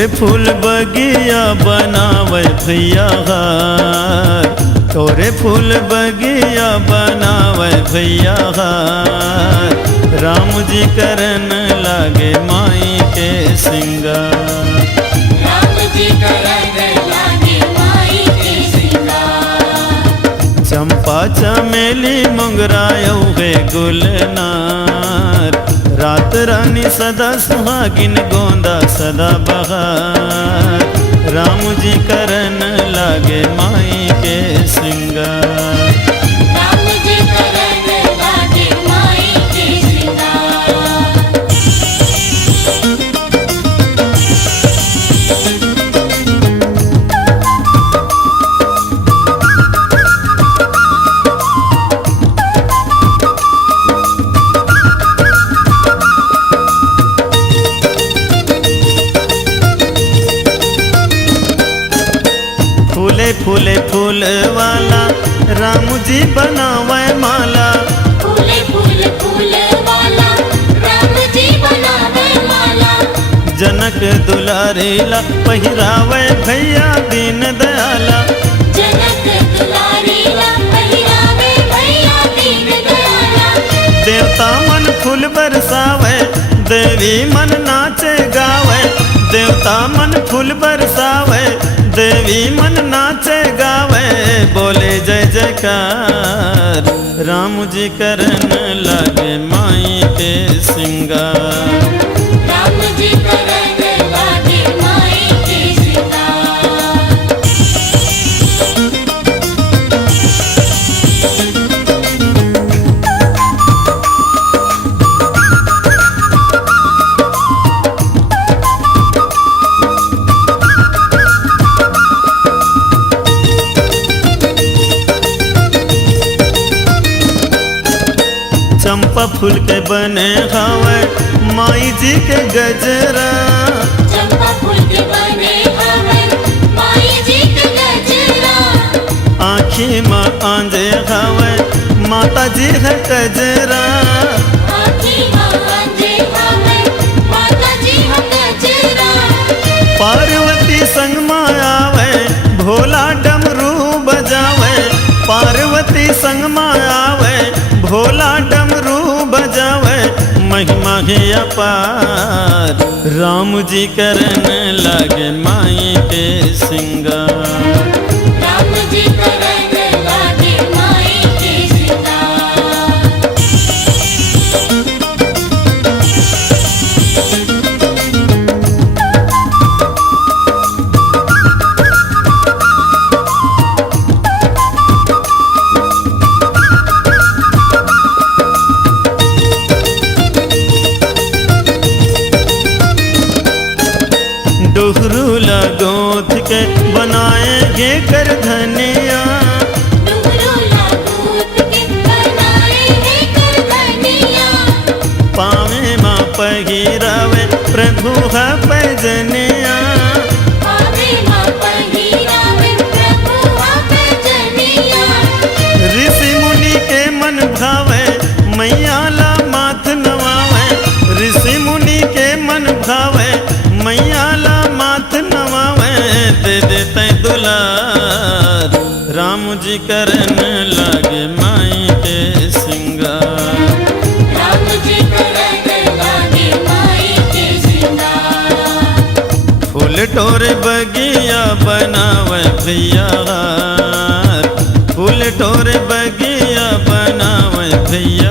तोरे फूल बगिया बनावे भैया हार, तोरे फूल बगिया बनावे भैया हार। राम जी करन लागे माई के सिंगार, राम जी करन लागे माई के सिंगार। चंपा चमेली मोगरा यौगे गुलनार, रात रानी सदा सुहागिन गोंदा सदा बहार। राम जी करन लागे माई के सिंगार, राम जी करन लागे माई के सिंगार। फूले फूले फूल वाला राम जी बनावे माला, फूले फूल फूल वाला राम जी बनावे माला। जनक दुलारी ला पहिरावे भैया दीन दयाला, जनक दुलारी ला पहिरावे भैया दीन दयाला। देवता मन फूल बरसावे देवी मन नाचे गावे, देवता मन फूल बरसावे देवी मन नाचे गावे। बोले जय जयकार राम जी करन लागे माई के सिंगार, राम जी करन लागे माई के सिंगार। चंपा फूल के बने हवे माई जी के गजरा, चंपा फूल के बने हवे माई जी के गजरा। आँखी माँ आंजे हवे माता जी है कजरा, आँखी माँ आंजे हवे माता जी है गजरा। पार्वती संग माँ आवे भोला डमरू बजावे, पार्वती संग माँ आवे भोला डमरू बजावे। महिमा है अपार राम जी करन लागे माई के सिंगार, राम जी करन लागे माई के सिंगार। डुहरू लगोथ के बनाएंगे कर धनिया, डुहरू लागूत के बनाए हैं करधनिया। पावे माँ पहिरावे प्रभु है पैजनिया, पावे माँ पहिरावे प्रभु आपे जनिया। ऋषि मुनि के मन भावे मैया ला माथ नवावे, ऋषि मुनि के मन भावे मैया ला माथ नवावे। दे देते दुलार राम जी करन लागे माई के सिंगार, राम जी करन लागे माई के सिंगार। फूल टोरे बगिया बनावे भैया हार, फूल टोरे बगिया बनावे भैया